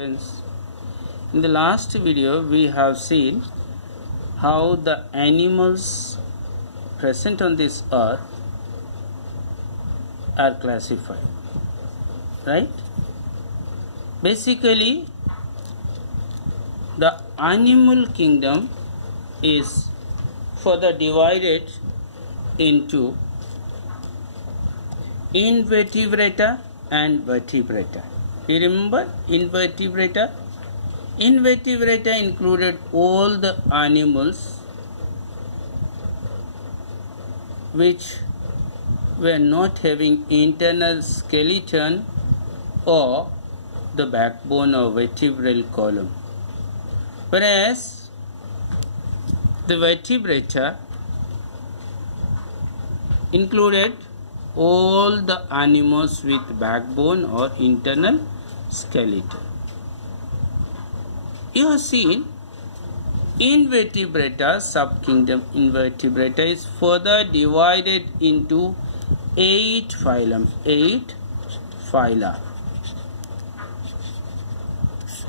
Friends, in the last video we have seen how the animals present on this earth are classified, right? Basically, the animal kingdom is further divided into invertebrata and vertebrata. You remember invertebrata? Invertebrata included all the animals which were not having internal skeleton or the backbone or vertebral column. Whereas the vertebrata included all the animals with backbone or internal skeleton. You have seen invertebrata, subkingdom invertebrata is further divided into 8 phylum, 8 phyla.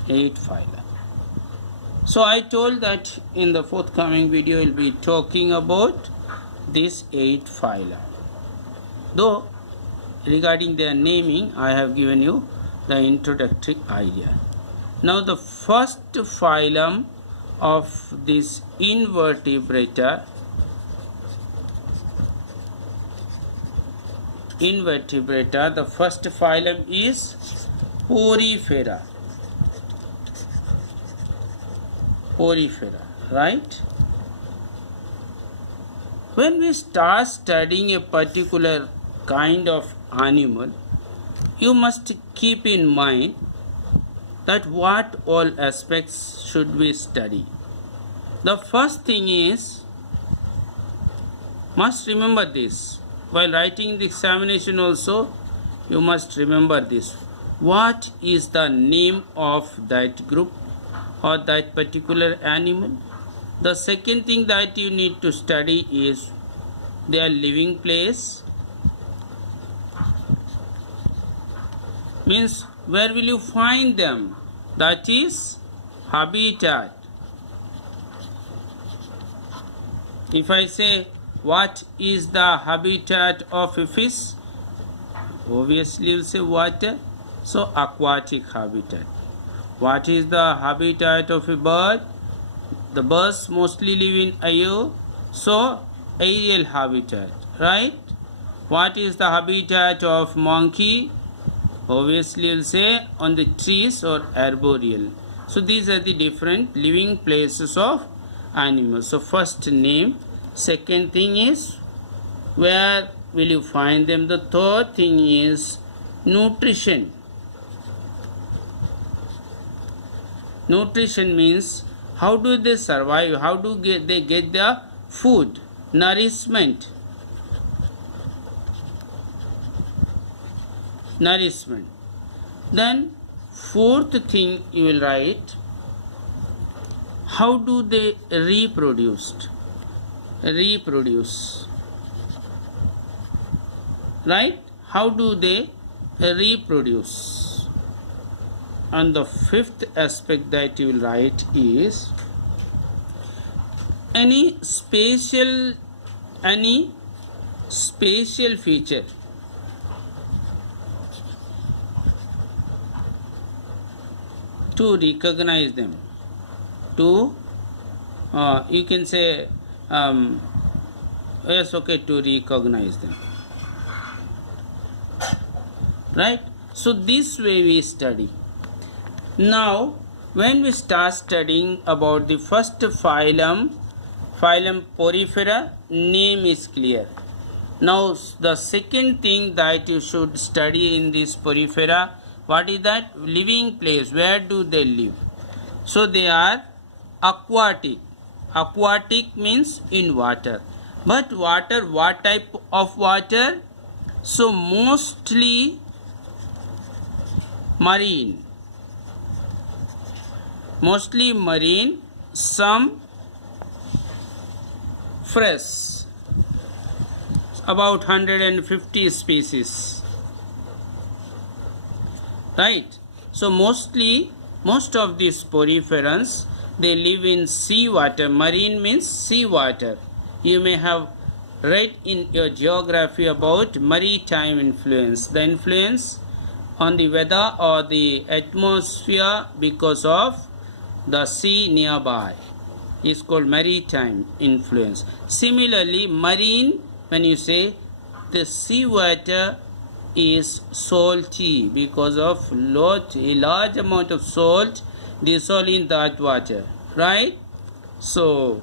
8 phyla. So I told that in the forthcoming video we'll be talking about these 8 phyla. Though regarding their naming I have given you the introductory idea. Now the first phylum of this invertebrata the first phylum is Porifera. Porifera, right? When we start studying a particular kind of animal, you must keep in mind that what all aspects should we study. The first thing is, must remember this. While writing the examination also, you must remember this. What is the name of that group or that particular animal? The second thing that you need to study is their living place. Means where will you find them? That is habitat. If I say what is the habitat of a fish, obviously you will say water, so aquatic habitat. What is the habitat of a bird? The birds mostly live in air, so aerial habitat, right? What is the habitat of monkey? Obviously you'll say on the trees or arboreal. So these are the different living places of animals. So first name. Second thing is where will you find them? The third thing is nutrition. Nutrition means how do they survive? How do they get their food? Nourishment. Nourishment. Then fourth thing you will write, how do they reproduce? Right? How do they reproduce? And the fifth aspect that you will write is any spatial feature to recognize them, to you can say yes, okay, to recognize them, right? So this way we study. Now when we start studying about the first phylum Porifera, name is clear. Now the second thing that you should study in this Porifera, what is that? Living place. Where do they live? So they are aquatic. Aquatic means in water. But water, what type of water? So mostly marine. Some fresh. About 150 species. right? So mostly most of these poriferans, they live in sea water. Marine means sea water. You may have read in your geography about maritime influence, the influence on the weather or the atmosphere because of the sea nearby is called maritime influence. Similarly, marine, when you say the sea water is salty because of a large amount of salt dissolved in that water, right? So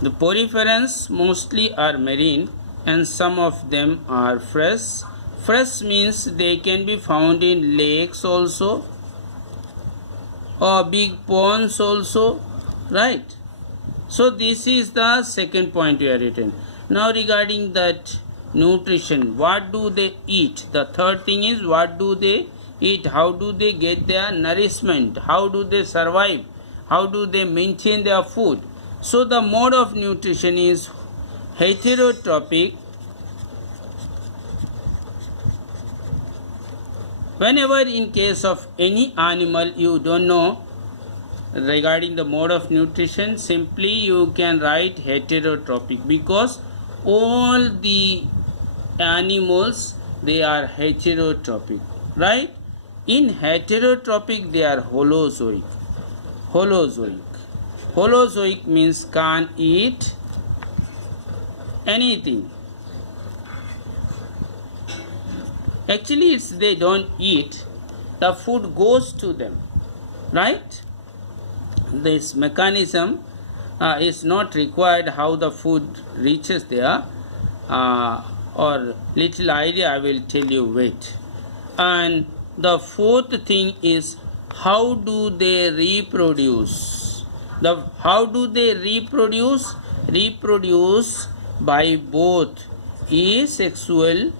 the poriferans mostly are marine and some of them are fresh. Fresh means they can be found in lakes also or big ponds also, right? So this is the second point we are written. Now regarding that nutrition, what do they eat? The third thing is, what do they eat? How do they get their nourishment? How do they survive? How do they maintain their food? So the mode of nutrition is heterotrophic. Whenever in case of any animal you don't know regarding the mode of nutrition, simply you can write heterotrophic, because all the animals, they are heterotrophic, right? In heterotrophic they are holozoic. Holozoic means can't eat anything. Actually it's they don't eat, the food goes to them, right? This mechanism is not required how the food reaches there, or little idea I will tell you, wait. And the fourth thing is, how do they reproduce? How do they reproduce? Reproduce by both asexual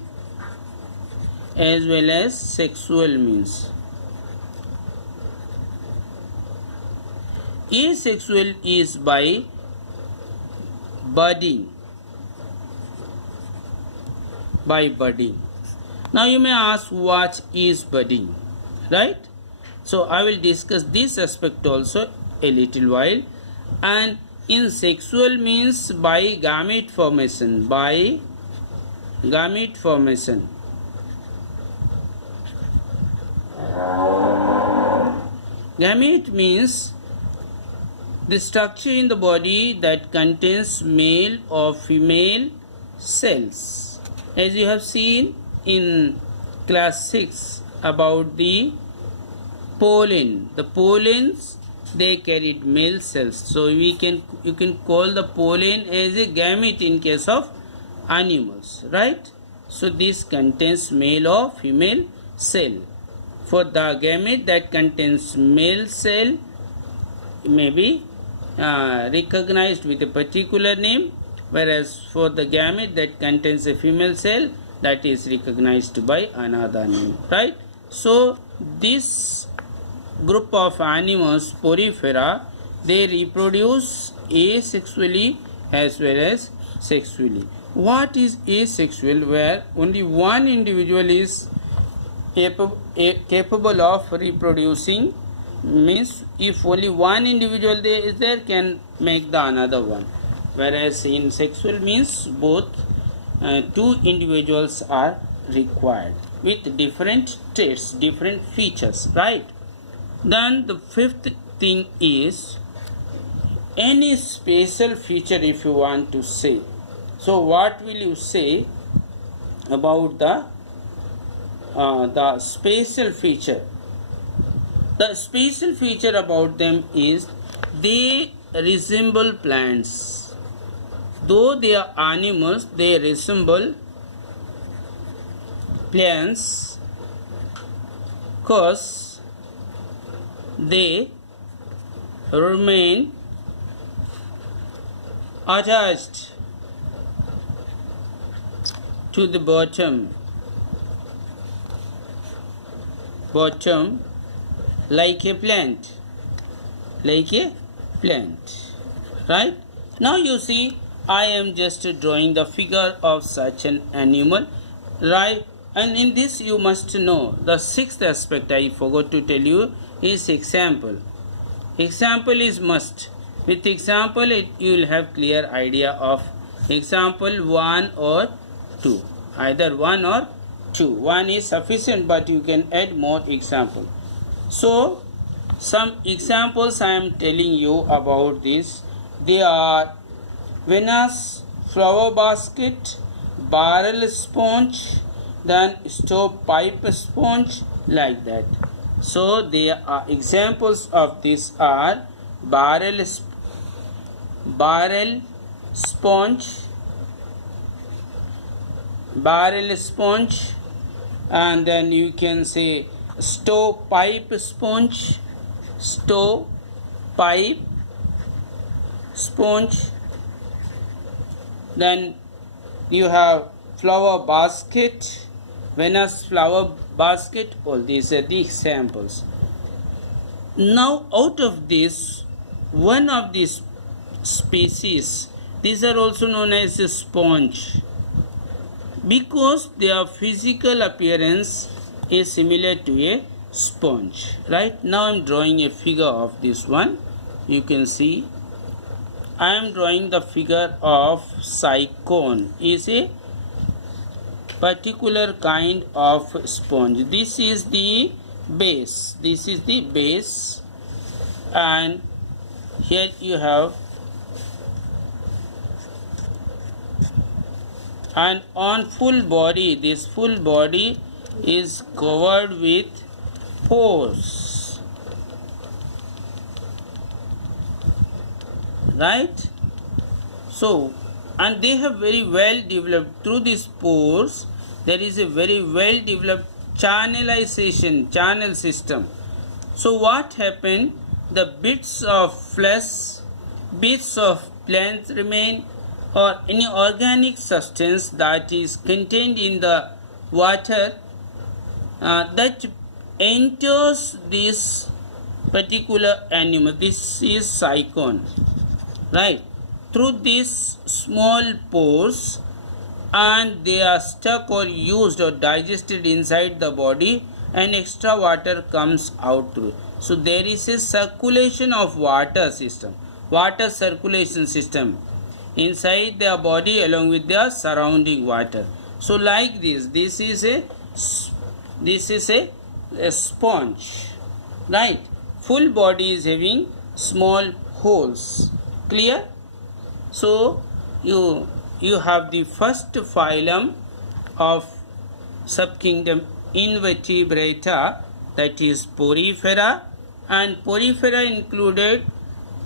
as well as sexual means. Asexual is by budding. Now you may ask, what is budding, right? So I will discuss this aspect also a little while. And in sexual means by gamete formation. Gamete means the structure in the body that contains male or female cells. As you have seen in class 6 about the pollen. The pollens, they carried male cells. So you can call the pollen as a gamete in case of animals, right? So this contains male or female cell. For the gamete that contains male cell may be recognized with a particular name, whereas for the gamete that contains a female cell, that is recognized by another name, right? So this group of animals, porifera, they reproduce asexually as well as sexually. What is asexual? Where only one individual is capable of reproducing, means if only one individual is there, can make the another one. Whereas in sexual means both two individuals are required with different traits, different features, right? Then the fifth thing is any special feature if you want to say. So what will you say about the special feature? The special feature about them is they resemble plants. Though they are animals, they resemble plants because they remain attached to the bottom like a plant, right? Now you see, I am just drawing the figure of such an animal, right? And in this you must know the sixth aspect I forgot to tell you, is example. Example is must. With example, you will have clear idea of example 1 or 2. Either 1 or 2. 1 is sufficient, but you can add more example. So, some examples I am telling you about this. They are Venus flower basket, barrel sponge, then stovepipe sponge, like that. So there are examples of this are barrel sponge, and then you can say stovepipe sponge, then you have flower basket, Venus flower basket. All these are the examples. Now out of this, one of these species, these are also known as a sponge, because their physical appearance is similar to a sponge. Right, now I am drawing a figure of this one. You can see I am drawing the figure of cyclone. Is a particular kind of sponge. This is the base. And here you have, and on full body, this full body is covered with pores, right? So, and they have very well developed, through these pores there is a very well developed channel system. So what happened, the bits of flesh, bits of plant remain, or any organic substance that is contained in the water that enters this particular animal. This is cyclone, right, through these small pores, and they are stuck or used or digested inside the body, and extra water comes out through. So there is a circulation of water circulation system inside their body along with their surrounding water. So like this is a sponge, right? Full body is having small holes. Clear? So you have the first phylum of subkingdom Invertebrata, that is Porifera, and Porifera included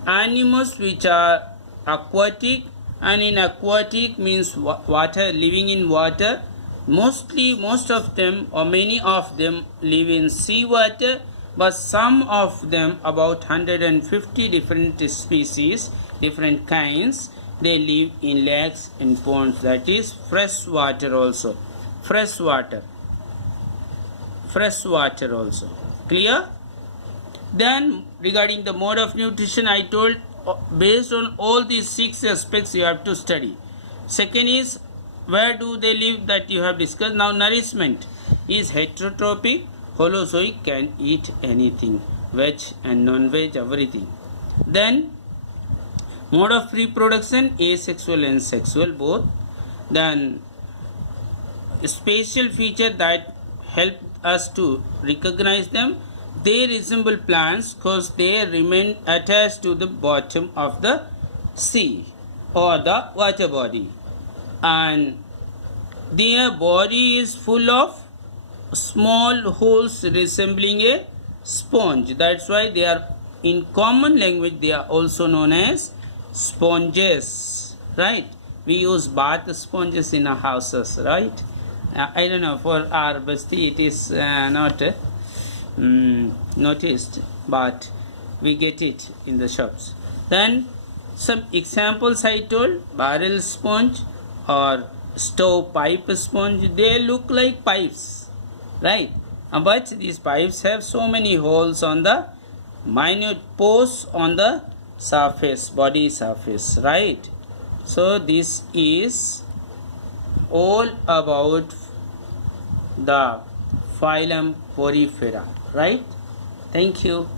animals which are aquatic, and in aquatic means water, living in water. Most of them or many of them live in seawater, but some of them, about 150 different species, different kinds, they live in lakes and ponds, that is fresh water also. Clear? Then regarding the mode of nutrition, I told based on all these 6 aspects you have to study. Second is where do they live, that you have discussed. Now nourishment is heterotrophic, holozoic, can eat anything, veg and non-veg, everything. Then mode of reproduction, asexual and sexual both. Then spatial feature that help us to recognize them, they resemble plants because they remain attached to the bottom of the sea or the water body, and their body is full of small holes resembling a sponge. That's why they are, in common language, they are also known as sponges, right? We use bath sponges in our houses, right? I don't know, for our Basti it is not noticed, but we get it in the shops. Then some examples I told, barrel sponge or stovepipe sponge, they look like pipes, right? But these pipes have so many holes on the minute pores on the surface, body surface, right? So this is all about the phylum Porifera, right? Thank you.